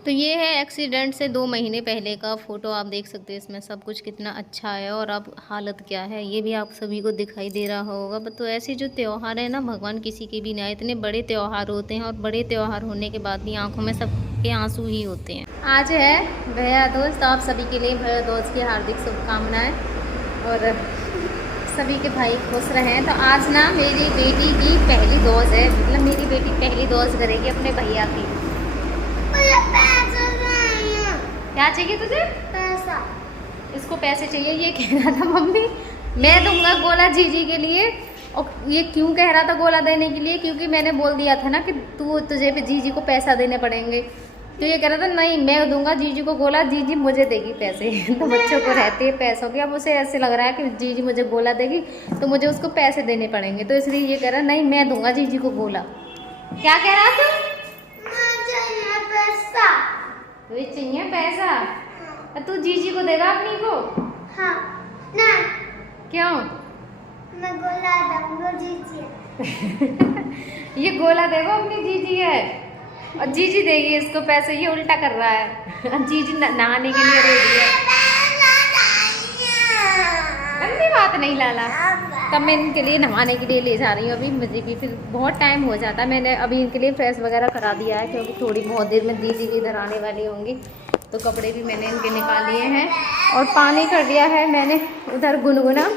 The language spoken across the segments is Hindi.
तो ये है एक्सीडेंट से 2 महीने पहले का फ़ोटो। आप देख सकते हैं इसमें सब कुछ कितना अच्छा है और अब हालत क्या है ये भी आप सभी को दिखाई दे रहा होगा। तो ऐसे जो त्यौहार है ना, भगवान किसी के भी ना आए, इतने बड़े त्यौहार होते हैं और बड़े त्यौहार होने के बाद भी आंखों में सबके आंसू ही होते हैं। आज है भैया दूज, तो आप सभी के लिए भैया दूज की हार्दिक शुभकामनाएँ और सभी के भाई खुश रहें। तो आज ना मेरी बेटी की पहली डोज है, मतलब मेरी बेटी पहली डोज करेगी अपने भैया की। क्या चाहिए तुझे? पैसा। इसको पैसे चाहिए, ये कह रहा था मम्मी मैं दूंगा गोला जीजी के लिए। और ये क्यों कह रहा था गोला देने के लिए? क्योंकि मैंने बोल दिया था ना कि तुझे पे जीजी को पैसा देने पड़ेंगे। तो ये कह रहा था नहीं मैं दूंगा जीजी को गोला, जीजी मुझे देगी पैसे। तो बच्चों को रहते हैं पैसों की। अब उसे ऐसे लग रहा है कि जीजी मुझे गोला देगी तो मुझे उसको पैसे देने पड़ेंगे, तो इसलिए ये कह रहा नहीं मैं दूंगा जीजी को गोला। क्या कह रहा था? तुझे चाहिए पैसा? हाँ। तू जीजी को देगा अपनी को? हाँ। ना। क्यों? मैं गोला दूंगा जीजी। ये गोला देगा अपनी जीजी है और जीजी देगी इसको पैसे। ये उल्टा कर रहा है। जीजी नहाने के लिए रेडी है। गंदी बात नहीं लाला। तब मैं इनके लिए नहाने के लिए ले जा रही हूँ। अभी मुझे भी फिर बहुत टाइम हो जाता है। मैंने अभी इनके लिए फ्रेश वगैरह करा दिया है क्योंकि थोड़ी बहुत देर में दीदी भी इधर आने वाली होंगी। तो कपड़े भी मैंने इनके निकाल लिए हैं और पानी कर दिया है मैंने उधर गुनगुना,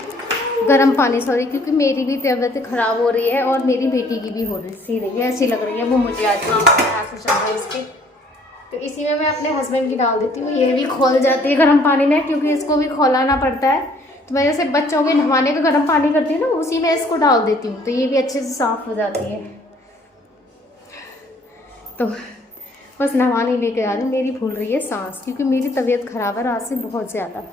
गर्म पानी सॉरी, क्योंकि मेरी भी तबीयत ख़राब हो रही है और मेरी बेटी की भी हो रही है, ऐसी लग रही है वो मुझे आज आंसू चल रहा है इसके। तो इसी में मैं अपने हस्बैंड की डाल देती हूँ। ये भी खोल जाती है गर्म पानी में क्योंकि इसको भी खोलाना पड़ता है। तो मैं जैसे बच्चों के नहाने का गर्म पानी करती हूँ ना, उसी में इसको डाल देती हूँ तो ये भी अच्छे से साफ़ हो जाती है। तो बस नहाने लेके आ रही हूँ। मेरी फूल रही है सांस क्योंकि मेरी तबीयत ख़राब है रात से बहुत ज़्यादा।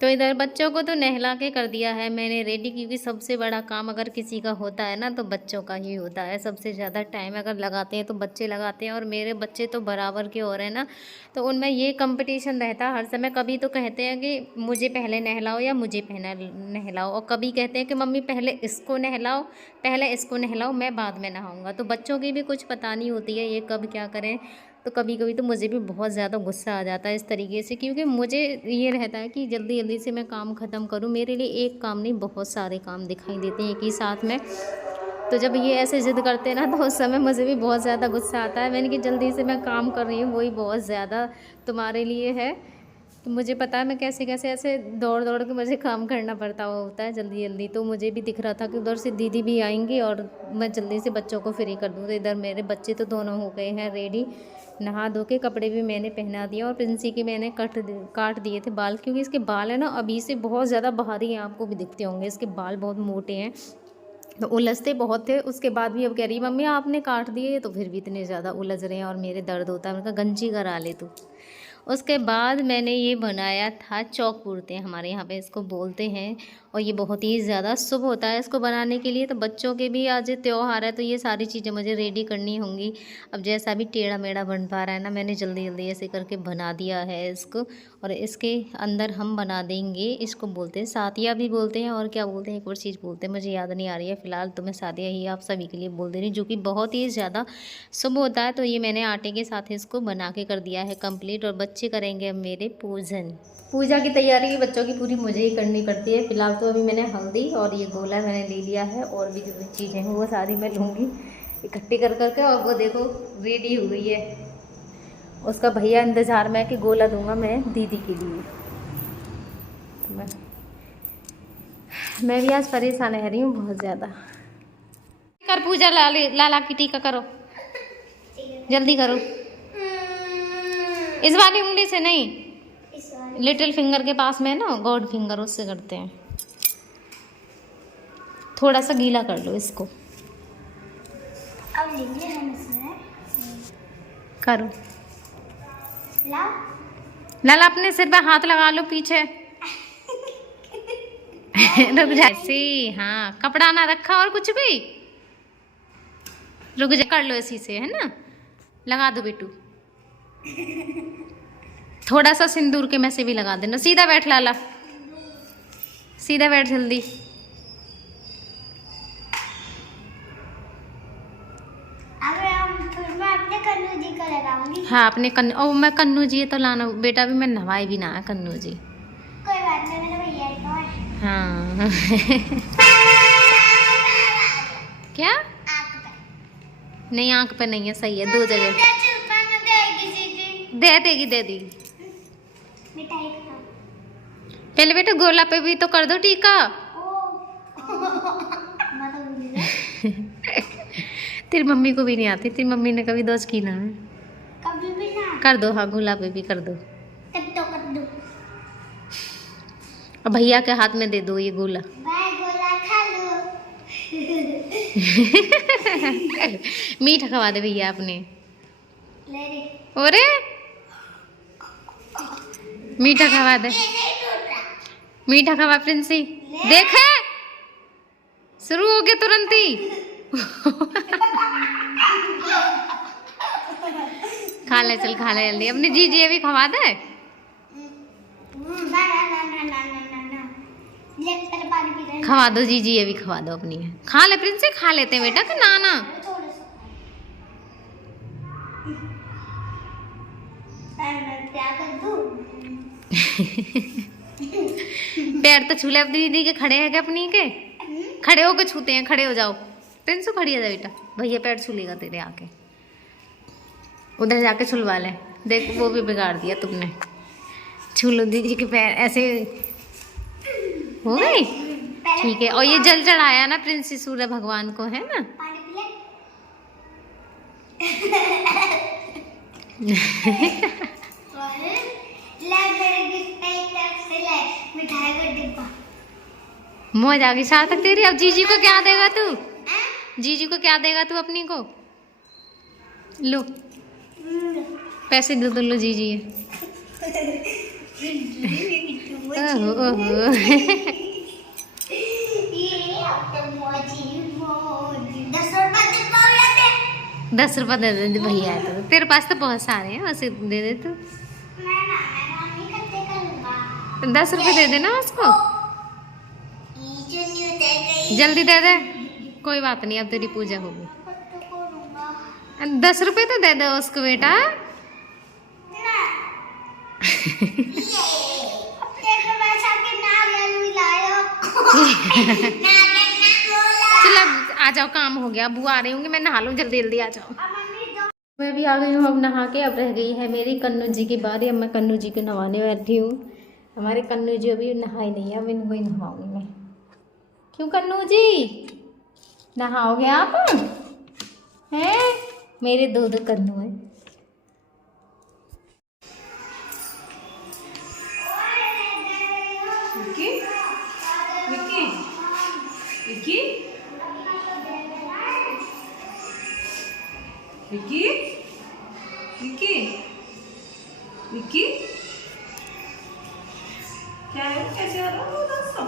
तो इधर बच्चों को तो नहला के कर दिया है मैंने रेडी, क्योंकि सबसे बड़ा काम अगर किसी का होता है ना तो बच्चों का ही होता है। सबसे ज़्यादा टाइम अगर लगाते हैं तो बच्चे लगाते हैं और मेरे बच्चे तो बराबर के हो रहे हैं ना, तो उनमें ये कंपटीशन रहता है हर समय। कभी तो कहते हैं कि मुझे पहले नहलाओ या मुझे पहले नहलाओ, और कभी कहते हैं कि मम्मी पहले इसको नहलाओ, पहले इसको नहलाओ, मैं बाद में नहाऊँगा। तो बच्चों की भी कुछ पता नहीं होती है ये कब क्या करें। तो कभी कभी तो मुझे भी बहुत ज़्यादा गुस्सा आ जाता है इस तरीके से, क्योंकि मुझे ये रहता है कि जल्दी जल्दी से मैं काम ख़त्म करूँ। मेरे लिए एक काम नहीं बहुत सारे काम दिखाई देते हैं एक ही साथ में। तो जब ये ऐसे ज़िद करते हैं ना तो उस समय मुझे भी बहुत ज़्यादा गुस्सा आता है। मैंने कि जल्दी से मैं काम कर रही हूँ वही बहुत ज़्यादा तुम्हारे लिए है। तो मुझे पता है मैं कैसे कैसे ऐसे दौड़ दौड़ के मुझे काम करना पड़ता होता है जल्दी जल्दी। तो मुझे भी दिख रहा था कि उधर से दीदी भी आएंगी और मैं जल्दी से बच्चों को फ्री कर दूँ। तो इधर मेरे बच्चे तो दोनों हो गए हैं रेडी, नहा धो के कपड़े भी मैंने पहना दिया और प्रिंसी के मैंने काट दिए थे बाल, क्योंकि इसके बाल है ना अभी से बहुत ज़्यादा भारी हैं। आपको भी दिखते होंगे इसके बाल बहुत मोटे हैं तो उलझते बहुत थे। उसके बाद भी अब कह रही मम्मी आपने काट दिए, तो फिर भी इतने ज़्यादा उलझ रहे हैं और मेरे दर्द होता है। उनका गंजी करा ले तू। उसके बाद मैंने ये बनाया था चौक पूरते, हमारे यहाँ पे इसको बोलते हैं, और ये बहुत ही ज़्यादा शुभ होता है इसको बनाने के लिए। तो बच्चों के भी आज त्यौहार है तो ये सारी चीज़ें मुझे रेडी करनी होंगी। अब जैसा भी टेढ़ा मेढ़ा बन पा रहा है ना, मैंने जल्दी जल्दी ऐसे करके बना दिया है इसको। और इसके अंदर हम बना देंगे, इसको बोलते हैं सातिया भी बोलते हैं और क्या बोलते हैं एक और चीज़ बोलते हैं मुझे याद नहीं आ रही है फ़िलहाल। तो मैं सातिया ही आप सभी के लिए बोल दे रही हूँ, जो कि बहुत ही ज़्यादा शुभ होता है। तो ये मैंने आटे के साथ इसको बना के कर दिया है कंप्लीट। और बच्चे करेंगे अब मेरे पूजन। पूजा की तैयारी बच्चों की पूरी मुझे ही करनी पड़ती है। फिलहाल तो अभी मैंने हल्दी और ये गोला मैंने ले लिया है, और भी जो भी चीज़ें हैं वो सारी मैं लूँगी इकट्ठी कर करके। और वो देखो रेडी हो गई है, उसका भैया इंतज़ार में कि गोला दूंगा मैं दीदी के लिए। तो मैं भी आज परेशान रह रही हूँ बहुत ज़्यादा। कर पूजा लाला की टीका करो, जल्दी करो। इस वाली उंगली से नहीं, लिटिल फिंगर के पास में है ना गॉड फिंगर, उससे करते हैं। थोड़ा सा गीला कर लो इसको। अब लेंगे हम इसमें करो। लाला अपने सिर पे हाथ लगा लो पीछे। रुक जा ऐसे, हाँ कपड़ा ना रखा और कुछ भी, रुक जा कर लो इसी से, है ना। लगा दो बेटू, थोड़ा सा सिंदूर के में से भी लगा देना। सीधा बैठ लाला, सीधा बैठ जल्दी। अब हम फिर मैं अपने कन्नू जी को लगाऊंगी। नहलाऊंगी। हाँ अपने कन्नू, ओ मैं कन्नू जी तो लाना बेटा, भी मैं नहवाए भी ना है कन्नू जी। कोई बात नहीं, मेरे भैया तो है। हाँ क्या? आँख पे। नहीं आंख पे नहीं है, सही है, दो जगह दे देगी, दे देगी। मिठाई खाओ। पहले बेटा गोला पे भी तो कर दो टीका। तेरी मम्मी को भी नहीं आती, तेरी मम्मी ने कभी दोस्त की ना है। कभी भी ना कर दो, हाँ गोला पे भी कर दो। कर दो। और भैया के हाथ में दे दो ये गोला। मैं गोला खा लूं। मीठा खवा दे भैया अपने। ले रे। अरे मीठा खवा दे, ये नहीं टूट रहा। मीठा खवा प्रिंसी। देखे शुरू हो गया तुरंत ही। खा ले, चल खा ले जल्दी, अपनी जीजी ये भी खवा दे। ना ना ना ना ना ना ना। ले तेरे पानी पी रहे। खवा दो जीजी, ये भी खवा दो अपनी। खा ले प्रिंसी, खा लेते हैं बेटा, कि ना ना। थोड़ा सा। मैं क्या कर दूं? पैर तो छूले अपनी दीदी के, खड़े हैं क्या अपनी के? खड़े होके छूते हैं, खड़े हो जाओ प्रिंसू, खड़ी हो जा बेटा, भैया पैर छूलेगा तेरे आके। उधर जाके छुलवा ले, देख वो भी बिगाड़ दिया तुमने। छू लो दीदी के पैर, ऐसे हो गई। ठीक है, और ये जल चढ़ाया ना प्रिंसी सूर्य भगवान को, है ना। पानी पी ले। ले मेरे गिफ्ट एक तरफ से ले मिठाई का डिब्बा। मौज आ गई सार्थक तेरी। अब जीजी को क्या देगा तू? जीजी को क्या देगा तू अपनी को? लो पैसे दे दो, लो जीजी। ओहो ओहो। ये अब तो मौजी मौज। 10 रुपए दे पाओ दे। 10 रुपये दे दे भैया, तो तेरे पास तो बहुत सारे हैं, वैसे दे दे तू। मैं नहीं करते करूंगा। 10 रुपये दे देना उसको, ये जो न्यू दे गई। जल्दी दे दे। कोई बात नहीं, अब तेरी पूजा होगी। 10 रुपये तो दे दो उसको बेटा। चलो आ जाओ, काम हो गया, बुआ आ रही होंगी, मैं नहा लूँ, जल्दी जल्दी आ जाओ। मैं भी आ गई हूँ अब नहा के। अब रह गई है मेरी कन्नू जी की बारी, अब मैं कन्नू जी को नहवाने बैठी हूँ। हमारे कन्नू जी अभी नहाए नहीं है, अब इनको ही नहाऊंगी मैं। क्यों कन्नू जी, नहाओगे आप? हैं मेरे दो कन्नू हैं। विक्की विक्की विक्की विक्की विक्की विक्की क्या है, कैसे आ रहा है दोस्तों?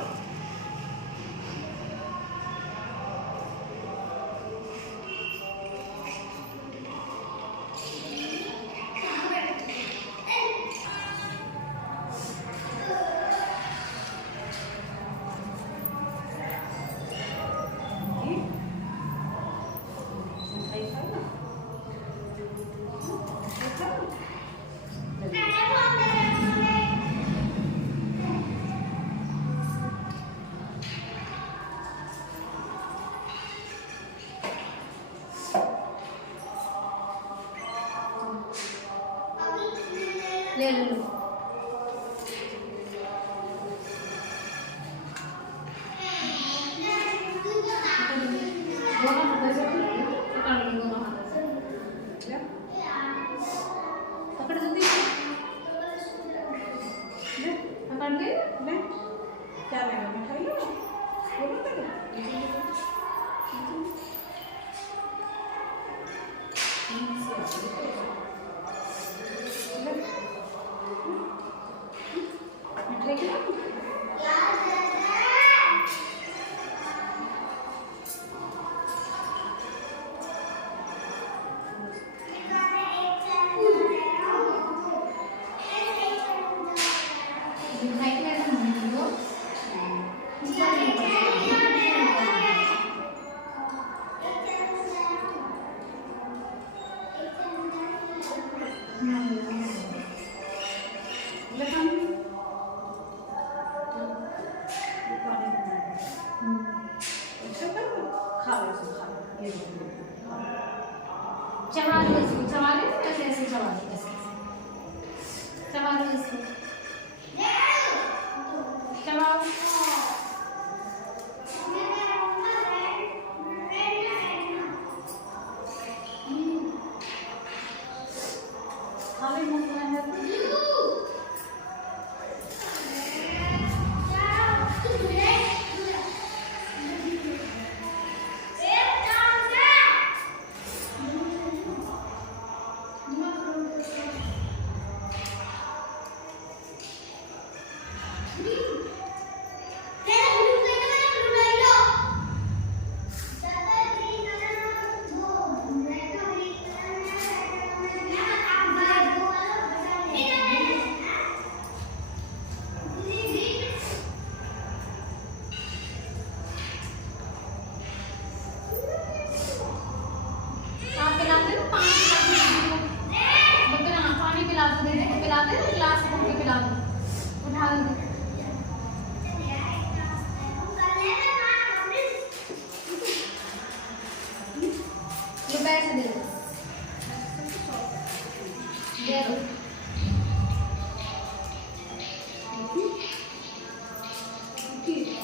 ले लो। पकड़ जल्दी, पकड़ ले। क्या लेगा, मिठाई लो, बोलो तो। मिठाई खिलाओ। खाली मसला है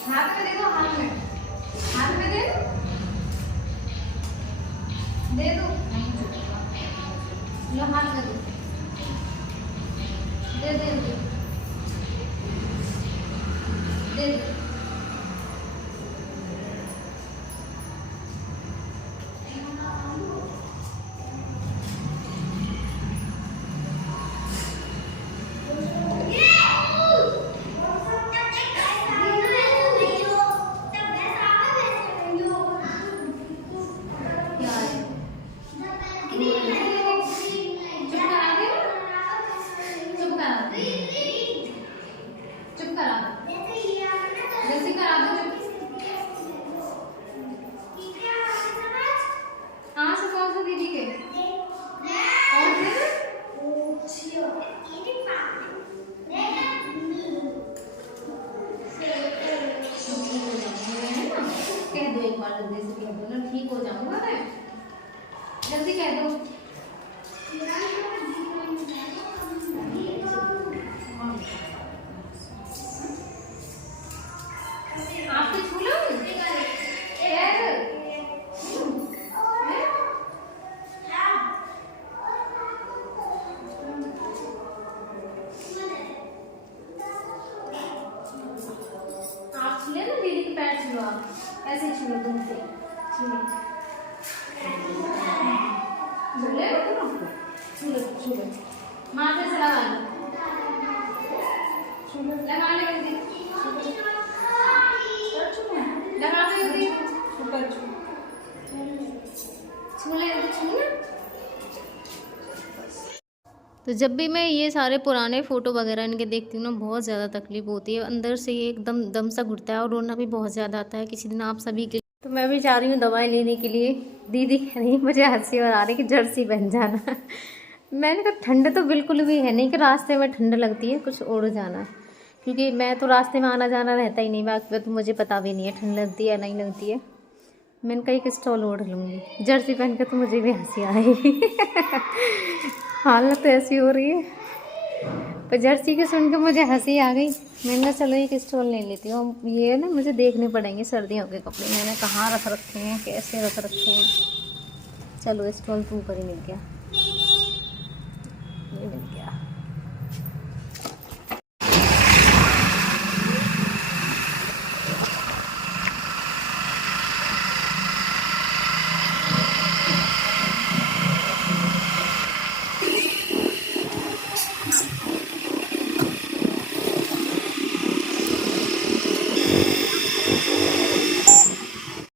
हाथ में देखो, हाथ में दे दो, लो हाथ में दे दे ठीक हो जाऊंगा मैं, जल्दी कह दो। आपको छू लो आप छू ले ना, दीदी के पैर छू लो, आप ऐसे छू लो, तुम से छू लो, माथे से लगा लो, लगा ले, लगा ले, छू ले, छू ले। तो जब भी मैं ये सारे पुराने फ़ोटो वगैरह इनके देखती हूँ ना, बहुत ज़्यादा तकलीफ़ होती है, अंदर से ये एकदम दम सा घुटता है और रोना भी बहुत ज़्यादा आता है। किसी दिन आप सभी के, तो मैं भी जा रही हूँ दवाई लेने के लिए। दीदी कह रही मुझे हंसी और आ रही कि जर्सी पहन जाना। मैंने कहा ठंड तो बिल्कुल भी है नहीं कि रास्ते में ठंड लगती है, कुछ ओढ़ जाना, क्योंकि मैं तो रास्ते में आना जाना रहता ही नहीं, बाकी तो मुझे पता भी नहीं है ठंड लगती है या नहीं लगती है। मैंने कहा एक स्टॉल ओढ़ लूँगी, जर्सी पहन कर तो मुझे भी हंसी आएगी। हालत तो ऐसी हो रही है, पर जर्सी के सुन के मुझे हंसी आ गई। मैंने कहा चलो एक स्टॉल ले लेती हूँ। ये ना मुझे देखने पड़ेंगे सर्दियों के कपड़े, मैंने कहाँ रख रखे हैं, कैसे रख रखे हैं। चलो स्टॉल तो ऊपर ही मिल गया, ये मिल गया।